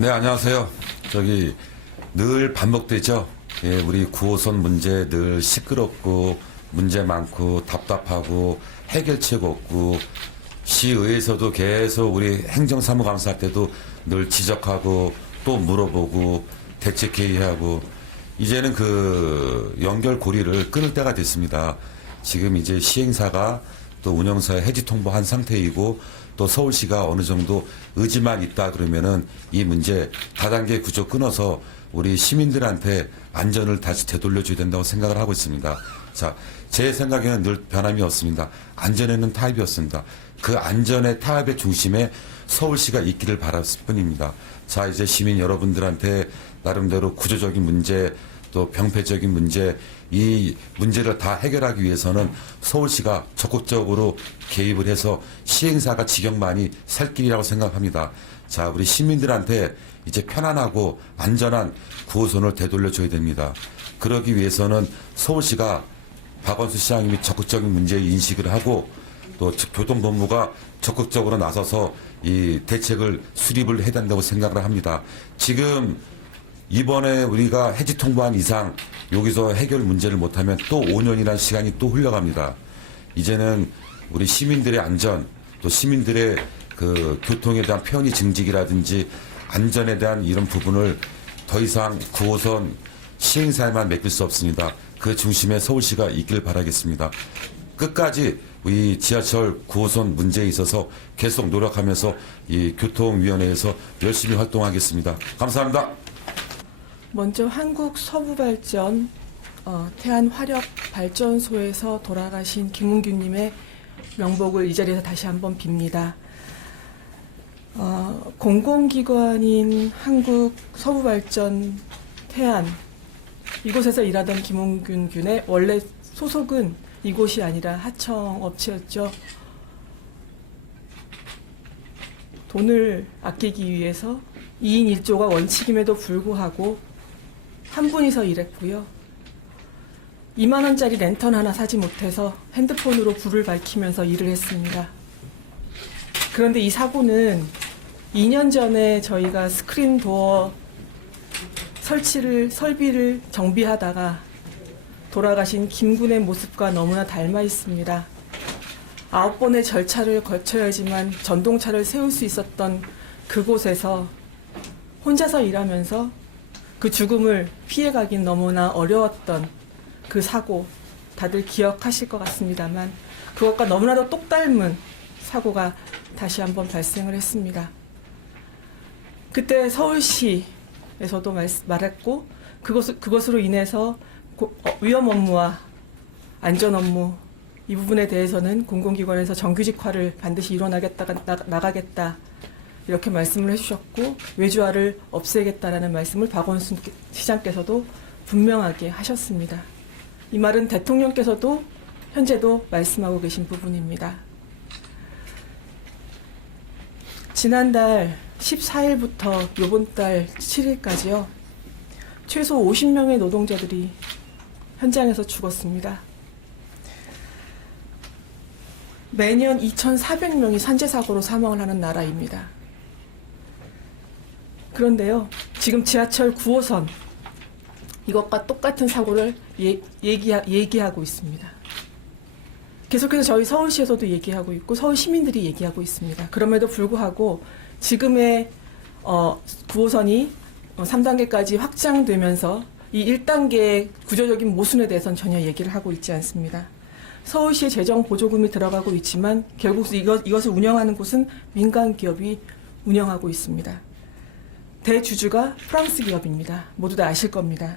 네, 안녕하세요. 늘 반복되죠. 예, 우리 9호선 문제 늘 시끄럽고, 문제 많고, 답답하고, 해결책 없고, 시의회에서도 계속 우리 행정사무감사 할 때도 늘 지적하고, 또 물어보고, 대책회의하고, 이제는 그 연결고리를 끊을 때가 됐습니다. 지금 이제 시행사가 또 운영사에 해지 통보한 상태이고, 또 서울시가 어느 정도 의지만 있다 그러면은 이 문제 다단계 구조 끊어서 우리 시민들한테 안전을 다시 되돌려줘야 된다고 생각을 하고 있습니다. 자, 제 생각에는 늘 변함이 없습니다. 안전에는 타협이 없습니다. 그 안전의 타협의 중심에 서울시가 있기를 바랐을 뿐입니다. 자, 이제 시민 여러분들한테 나름대로 구조적인 문제, 또 병폐적인 문제, 이 문제를 다 해결하기 위해서는 서울시가 적극적으로 개입을 해서 시행사가 직역만이 살 길이라고 생각합니다. 자, 우리 시민들한테 이제 편안하고 안전한 9호선을 되돌려줘야 됩니다. 그러기 위해서는 서울시가 박원순 시장님이 적극적인 문제 인식을 하고 또 교통본부가 적극적으로 나서서 이 대책을 수립을 해야 된다고 생각을 합니다. 지금 이번에 우리가 해지 통보한 이상 여기서 해결 문제를 못하면 또 5년이라는 시간이 또 흘러갑니다. 이제는 우리 시민들의 안전, 또 시민들의 그 교통에 대한 편의 증진이라든지 안전에 대한 이런 부분을 더 이상 9호선 시행사에만 맡길 수 없습니다. 그 중심에 서울시가 있길 바라겠습니다. 끝까지 이 지하철 9호선 문제에 있어서 계속 노력하면서 이 교통위원회에서 열심히 활동하겠습니다. 감사합니다. 먼저 한국서부발전 태안화력발전소에서 돌아가신 김은규님의 명복을 이 자리에서 다시 한번 빕니다. 공공기관인 한국서부발전 태안 이곳에서 일하던 김은균 군의 원래 소속은 이곳이 아니라 하청업체였죠. 돈을 아끼기 위해서 2인 1조가 원칙임에도 불구하고 한 분이서 일했고요. 2만 원짜리 랜턴 하나 사지 못해서 핸드폰으로 불을 밝히면서 일을 했습니다. 그런데 이 사고는 2년 전에 저희가 스크린 도어 설비를 정비하다가 돌아가신 김군의 모습과 너무나 닮아 있습니다. 9번의 절차를 거쳐야지만 전동차를 세울 수 있었던 그곳에서 혼자서 일하면서 그 죽음을 피해가긴 너무나 어려웠던 그 사고 다들 기억하실 것 같습니다만 그것과 너무나도 똑 닮은 사고가 다시 한번 발생을 했습니다. 그때 서울시에서도 말했고 그것으로 인해서 위험 업무와 안전 업무 이 부분에 대해서는 공공기관에서 정규직화를 반드시 나가겠다 이렇게 말씀을 해주셨고 외주화를 없애겠다라는 말씀을 박원순 시장께서도 분명하게 하셨습니다. 이 말은 대통령께서도 현재도 말씀하고 계신 부분입니다. 지난달 14일부터 이번 달 7일까지요. 최소 50명의 노동자들이 현장에서 죽었습니다. 매년 2,400명이 산재사고로 사망을 하는 나라입니다. 그런데요, 지금 지하철 9호선 이것과 똑같은 사고를 얘기하고 있습니다. 계속해서 저희 서울시에서도 얘기하고 있고 서울 시민들이 얘기하고 있습니다. 그럼에도 불구하고 지금의 9호선이 3단계까지 확장되면서 이 1단계의 구조적인 모순에 대해서는 전혀 얘기를 하고 있지 않습니다. 서울시의 재정 보조금이 들어가고 있지만 결국 이것을 운영하는 곳은 민간 기업이 운영하고 있습니다. 대주주가 프랑스 기업입니다. 모두 다 아실 겁니다.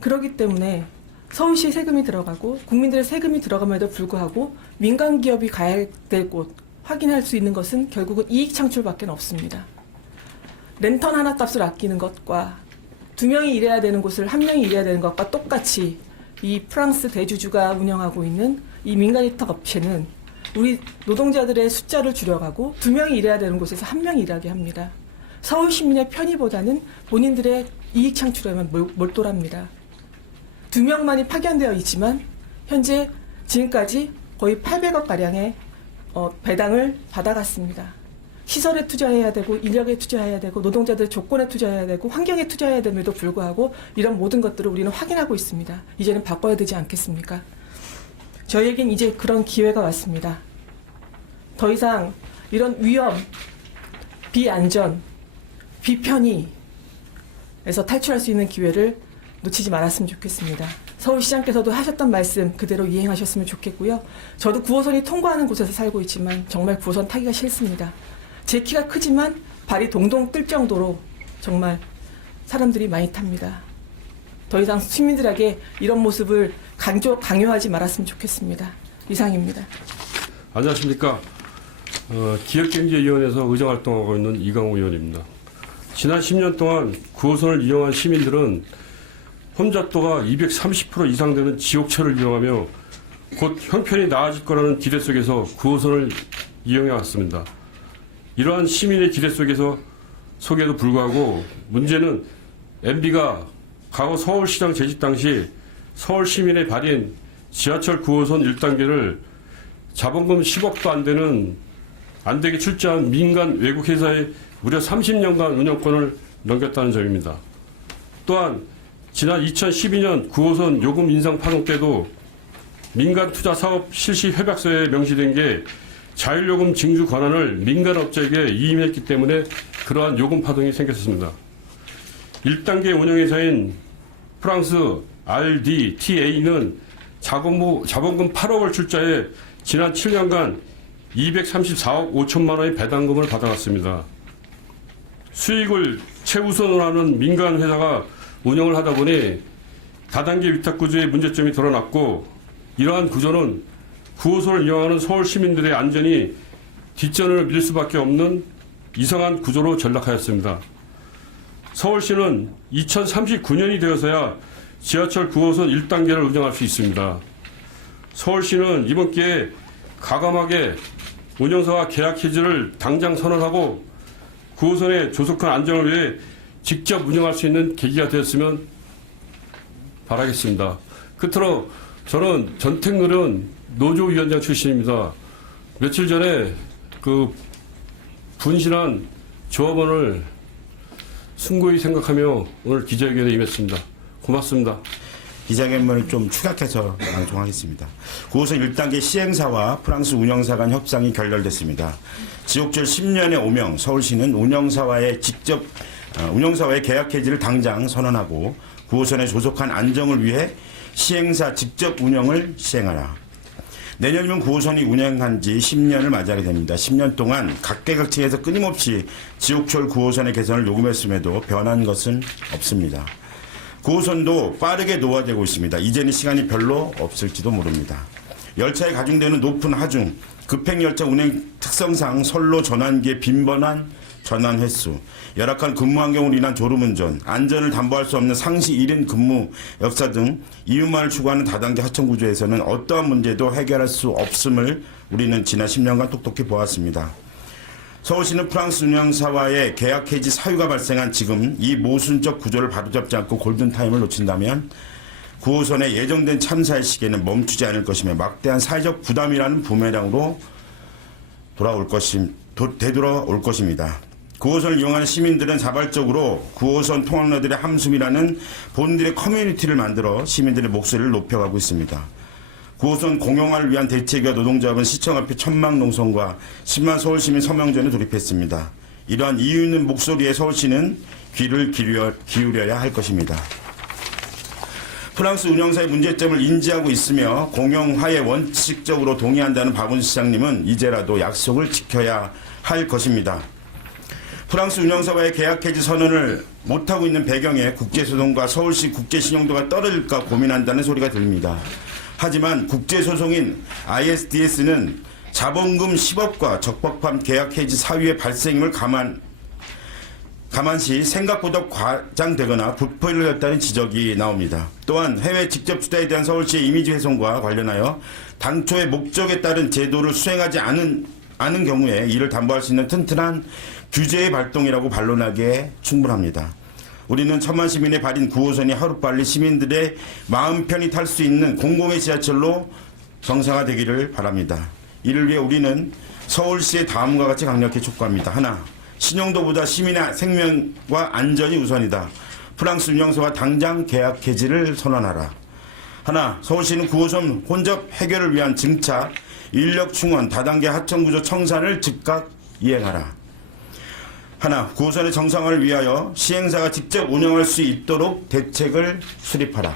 그렇기 때문에 서울시에 세금이 들어가고 국민들의 세금이 들어감에도 불구하고 민간 기업이 가야 될 곳 확인할 수 있는 것은 결국은 이익 창출밖에 없습니다. 랜턴 하나 값을 아끼는 것과 2명이 일해야 되는 곳을 1명이 일해야 되는 것과 똑같이 이 프랑스 대주주가 운영하고 있는 이 민간 위탁 업체는 우리 노동자들의 숫자를 줄여가고 2명이 일해야 되는 곳에서 1명이 일하게 합니다. 서울 시민의 편의보다는 본인들의 이익 창출에만 몰두합니다. 2명만이 파견되어 있지만 현재 지금까지 거의 800억 가량의 배당을 받아갔습니다. 시설에 투자해야 되고 인력에 투자해야 되고 노동자들 조건에 투자해야 되고 환경에 투자해야 됨에도 불구하고 이런 모든 것들을 우리는 확인하고 있습니다. 이제는 바꿔야 되지 않겠습니까? 저희에겐 이제 그런 기회가 왔습니다. 더 이상 이런 위험, 비안전, 비편의에서 탈출할 수 있는 기회를 놓치지 말았으면 좋겠습니다. 서울시장께서도 하셨던 말씀 그대로 이행하셨으면 좋겠고요. 저도 9호선이 통과하는 곳에서 살고 있지만 정말 9호선 타기가 싫습니다. 제 키가 크지만 발이 동동 뜰 정도로 정말 사람들이 많이 탑니다. 더 이상 시민들에게 이런 모습을 강요하지 말았으면 좋겠습니다. 이상입니다. 안녕하십니까. 기획경제위원회에서 의정활동하고 있는 이강우 의원입니다. 지난 10년 동안 9호선을 이용한 시민들은 혼잡도가 230% 이상 되는 지옥철을 이용하며 곧 형편이 나아질 거라는 기대 속에서 9호선을 이용해 왔습니다. 이러한 시민의 기대 속에도 불구하고 문제는 MB가 과거 서울시장 재직 당시 서울 시민의 발인 지하철 9호선 1단계를 자본금 10억도 안 되게 출자한 민간 외국 회사에 무려 30년간 운영권을 넘겼다는 점입니다. 또한 지난 2012년 9호선 요금 인상 파동 때도 민간 투자 사업 실시 협약서에 명시된 게 자율요금 징수 권한을 민간 업체에게 이임했기 때문에 그러한 요금 파동이 생겼습니다. 1단계 운영회사인 프랑스 RDTA는 자본금 8억을 출자해 지난 7년간 234억 5천만 원의 배당금을 받아갔습니다. 수익을 최우선으로 하는 민간 회사가 운영을 하다 보니 다단계 위탁 구조의 문제점이 드러났고 이러한 구조는 9호선을 이용하는 서울 시민들의 안전이 뒷전을 밀 수밖에 없는 이상한 구조로 전락하였습니다. 서울시는 2039년이 되어서야 지하철 9호선 1단계를 운영할 수 있습니다. 서울시는 이번 기회에 과감하게 운영사와 계약 해지를 당장 선언하고 9호선의 조속한 안정을 위해 직접 운영할 수 있는 계기가 되었으면 바라겠습니다. 끝으로 저는 전택노련 노조위원장 출신입니다. 며칠 전에 그 분신한 조합원을 숭고히 생각하며 오늘 기자회견에 임했습니다. 고맙습니다. 기자회견을 좀 추격해서 방송하겠습니다. 9호선 1단계 시행사와 프랑스 운영사 간 협상이 결렬됐습니다. 지옥철 10년의 오명, 서울시는 운영사와의 계약 해지를 당장 선언하고 9호선의 조속한 안정을 위해 시행사 직접 운영을 시행하라. 내년이면 9호선이 운행한 지 10년을 맞이하게 됩니다. 10년 동안 각계각층에서 끊임없이 지옥철 9호선의 개선을 요구했음에도 변한 것은 없습니다. 9호선도 빠르게 노화되고 있습니다. 이제는 시간이 별로 없을지도 모릅니다. 열차에 가중되는 높은 하중, 급행열차 운행 특성상 선로 전환기의 빈번한 전환 횟수, 열악한 근무 환경으로 인한 졸음운전, 안전을 담보할 수 없는 상시 1인 근무 역사 등 이윤만을 추구하는 다단계 하청 구조에서는 어떠한 문제도 해결할 수 없음을 우리는 지난 10년간 똑똑히 보았습니다. 서울시는 프랑스 운영사와의 계약 해지 사유가 발생한 지금 이 모순적 구조를 바로잡지 않고 골든타임을 놓친다면 9호선의 예정된 참사의 시계는 멈추지 않을 것이며 막대한 사회적 부담이라는 부메랑으로 되돌아올 것입니다. 9호선을 이용하는 시민들은 자발적으로 9호선 통학로들의 함숨이라는 본인들의 커뮤니티를 만들어 시민들의 목소리를 높여가고 있습니다. 9호선 공영화를 위한 대책위와 노동조합은 시청 앞에 천막농성과 10만 서울시민 서명전에 돌입했습니다. 이러한 이유 있는 목소리에 서울시는 귀를 기울여야 할 것입니다. 프랑스 운영사의 문제점을 인지하고 있으며 공영화에 원칙적으로 동의한다는 박원순 시장님은 이제라도 약속을 지켜야 할 것입니다. 프랑스 운영사와의 계약 해지 선언을 못하고 있는 배경에 국제소송과 서울시 국제신용도가 떨어질까 고민한다는 소리가 들립니다. 하지만 국제소송인 ISDS는 자본금 10억과 적법한 계약 해지 사유의 발생임을 감안시 생각보다 과장되거나 부풀렸다는 지적이 나옵니다. 또한 해외 직접 투자에 대한 서울시의 이미지 훼손과 관련하여 당초의 목적에 따른 제도를 수행하지 않은 경우에 이를 담보할 수 있는 튼튼한 규제의 발동이라고 반론하기에 충분합니다. 우리는 천만 시민의 발인 9호선이 하루빨리 시민들의 마음 편히 탈 수 있는 공공의 지하철로 정상화되기를 바랍니다. 이를 위해 우리는 서울시의 다음과 같이 강력히 촉구합니다. 하나, 신용도보다 시민의 생명과 안전이 우선이다. 프랑스 운영사와 당장 계약 해지를 선언하라. 하나, 서울시는 9호선 혼잡 해결을 위한 증차, 인력 충원, 다단계 하천구조 청산을 즉각 이행하라. 하나, 9호선의 정상화를 위하여 시행사가 직접 운영할 수 있도록 대책을 수립하라.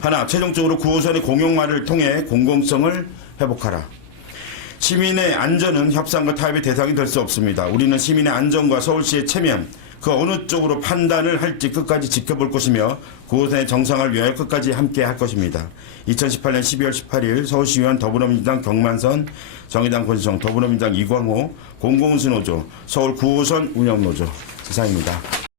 하나, 최종적으로 9호선의 공용화를 통해 공공성을 회복하라. 시민의 안전은 협상과 타협의 대상이 될 수 없습니다. 우리는 시민의 안전과 서울시의 체면, 그 어느 쪽으로 판단을 할지 끝까지 지켜볼 것이며 9호선의 정상화를 위하여 끝까지 함께 할 것입니다. 2018년 12월 18일 서울시의원 더불어민주당 경만선, 정의당 권시정, 더불어민주당 이광호, 공공운수노조, 서울 9호선 운영노조 이상입니다.